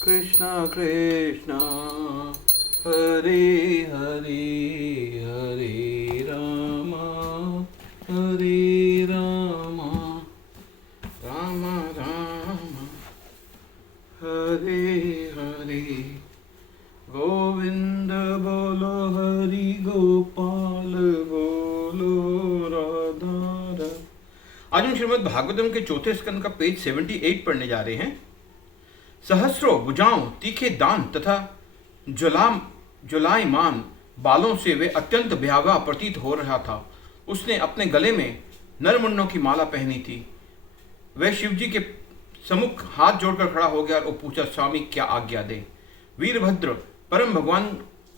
Krishna Krishna Hare Hare Hare Rama Hare Rama Rama Rama Hare Hare Govinda Bolo Hari Gopal Bolo Radha Radha। आज हम श्रीमद् भागवतम के चौथे स्कंद का page 78 पढ़ने जा रहे हैं। सहस्रों भुजाओं, तीखे दांत तथा ज्वलायमान बालों से वे अत्यंत भयावह प्रतीत हो रहा था। उसने अपने गले में नरमुंडों की माला पहनी थी। वह शिवजी के सम्मुख हाथ जोड़कर खड़ा हो गया और पूछा, स्वामी क्या आज्ञा दे। वीरभद्र परम भगवान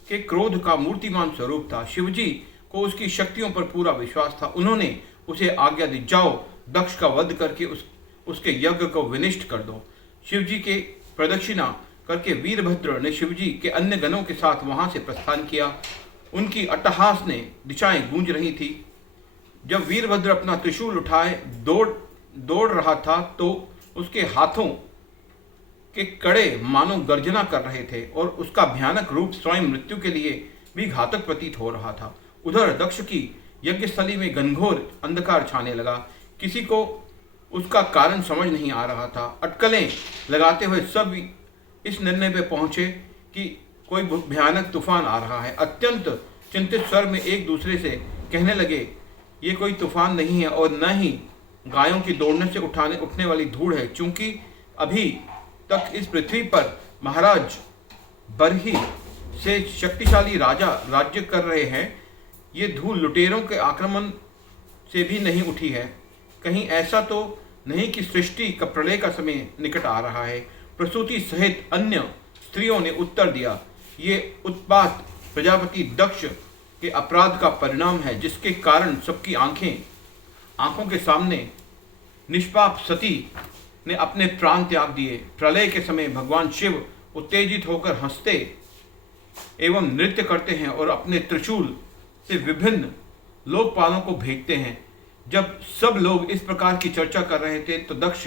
के क्रोध का मूर्तिमान स्वरूप था। शिवजी को उसकी शक्तियों पर पूरा विश्वास था। उन्होंने उसे आज्ञा दी, जाओ दक्ष का वध करके उसके यज्ञ को विनिष्ट कर दो। शिवजी के प्रदक्षिणा करके वीरभद्र ने शिवजी के अन्य गणों के साथ वहां से प्रस्थान किया। उनकी अट्टहास ने दिशाएं गूंज रही थी। जब वीरभद्र अपना त्रिशूल उठाए दौड़ रहा था तो उसके हाथों के कड़े मानो गर्जना कर रहे थे और उसका भयानक रूप स्वयं मृत्यु के लिए भी घातक प्रतीत हो रहा था। उधर दक्ष की यज्ञस्थली में घनघोर अंधकार छाने लगा। किसी को उसका कारण समझ नहीं आ रहा था। अटकलें लगाते हुए सब इस निर्णय पे पहुंचे कि कोई भयानक तूफान आ रहा है। अत्यंत चिंतित स्वर में एक दूसरे से कहने लगे, ये कोई तूफान नहीं है और न ही गायों की दौड़ने से उठने वाली धूड़ है। चूंकि अभी तक इस पृथ्वी पर महाराज बरही से शक्तिशाली राजा राज्य कर रहे हैं, ये धूल लुटेरों के आक्रमण से भी नहीं उठी है। कहीं ऐसा तो नहीं कि सृष्टि का प्रलय का समय निकट आ रहा है। प्रसूति सहित अन्य स्त्रियों ने उत्तर दिया, ये उत्पात प्रजापति दक्ष के अपराध का परिणाम है, जिसके कारण सबकी आंखों के सामने निष्पाप सती ने अपने प्राण त्याग दिए। प्रलय के समय भगवान शिव उत्तेजित होकर हंसते एवं नृत्य करते हैं और अपने त्रिशूल से विभिन्न लोकपालों को भेजते हैं। जब सब लोग इस प्रकार की चर्चा कर रहे थे तो दक्ष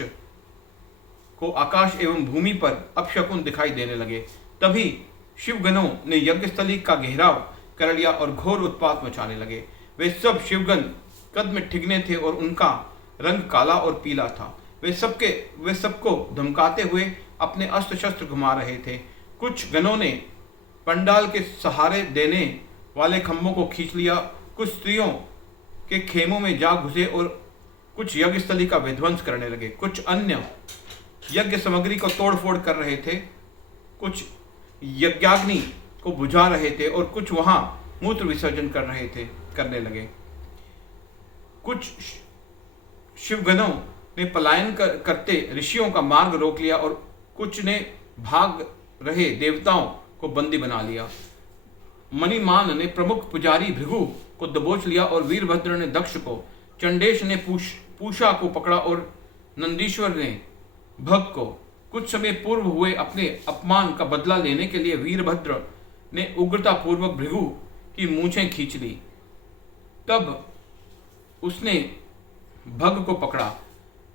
को आकाश एवं भूमि पर अपशकुन दिखाई देने लगे। तभी शिवगणों ने यज्ञस्थली का घेराव कर लिया और घोर उत्पात मचाने लगे। वे सब शिवगण कद में ठिगने थे और उनका रंग काला और पीला था। वे सबको धमकाते हुए अपने अस्त्र शस्त्र घुमा रहे थे। कुछ गणों ने पंडाल के सहारे देने वाले खंभों को खींच लिया। कुछ स्त्रियों के खेमों में जा घुसे और कुछ यज्ञस्थली का विध्वंस करने लगे। कुछ अन्य यज्ञ सामग्री को तोड़फोड़ कर रहे थे। कुछ यज्ञाग्नि को बुझा रहे थे और कुछ वहां मूत्र विसर्जन करने लगे। कुछ शिवगणों ने पलायन करते ऋषियों का मार्ग रोक लिया और कुछ ने भाग रहे देवताओं को बंदी बना लिया। मणिमान ने प्रमुख पुजारी भृगु को दबोच लिया और वीरभद्र ने दक्ष को, चंडेश ने पूषा को पकड़ा और नंदीश्वर ने भग को। कुछ समय पूर्व हुए अपने अपमान का बदला लेने के लिए वीरभद्र ने उग्रता पूर्वक भृगु की मूंछें खींच ली। तब उसने भग को पकड़ा।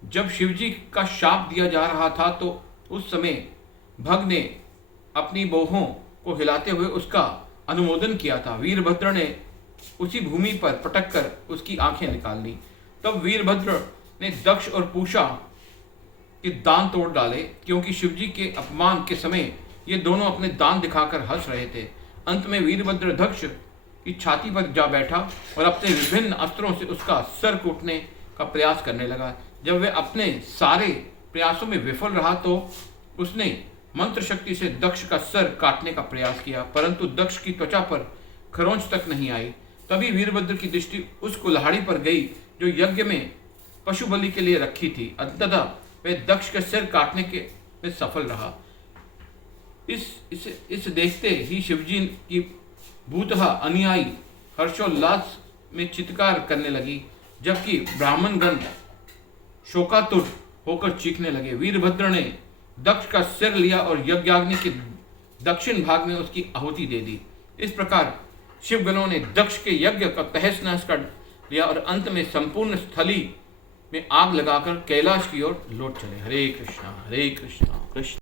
जब शिवजी का शाप दिया जा रहा था तो उस समय भग ने अपनी बाहों को हिलाते हुए उसका अनुमोदन किया था। वीरभद्र ने उसी भूमि पर पटक कर उसकी आंखें निकाल ली। तब वीरभद्र ने दक्ष और पूषा के दांत तोड़ डाले, क्योंकि शिवजी के अपमान के समय ये दोनों अपने दांत दिखाकर हंस रहे थे। अंत में वीरभद्र दक्ष की छाती पर जा बैठा और अपने विभिन्न अस्त्रों से उसका सर कूटने का प्रयास करने लगा। जब वह अपने सारे प्रयासों में विफल रहा तो उसने मंत्र शक्ति से दक्ष का सर काटने का प्रयास किया, परंतु दक्ष की त्वचा पर खरोंच तक नहीं आई। तभी वीरभद्र की दृष्टि उस कुल्हाड़ी पर गई जो यज्ञ में पशु बलि के लिए रखी थी। अंततः वह दक्ष के सिर काटने के में सफल रहा। इस देखते ही शिवजी की भूतहा अनुयायी हर्षोल्लास में चित्कार करने लगी, जबकि ब्राह्मण गण शोकातुर होकर चीखने लगे। वीरभद्र ने दक्ष का सिर लिया और यज्ञाग्नि के दक्षिण भाग में उसकी आहुति दे दी। इस प्रकार शिवगणों ने दक्ष के यज्ञ का तहस नहस कर लिया और अंत में संपूर्ण स्थली में आग लगाकर कैलाश की ओर लौट चले। हरे कृष्णा कृष्ण।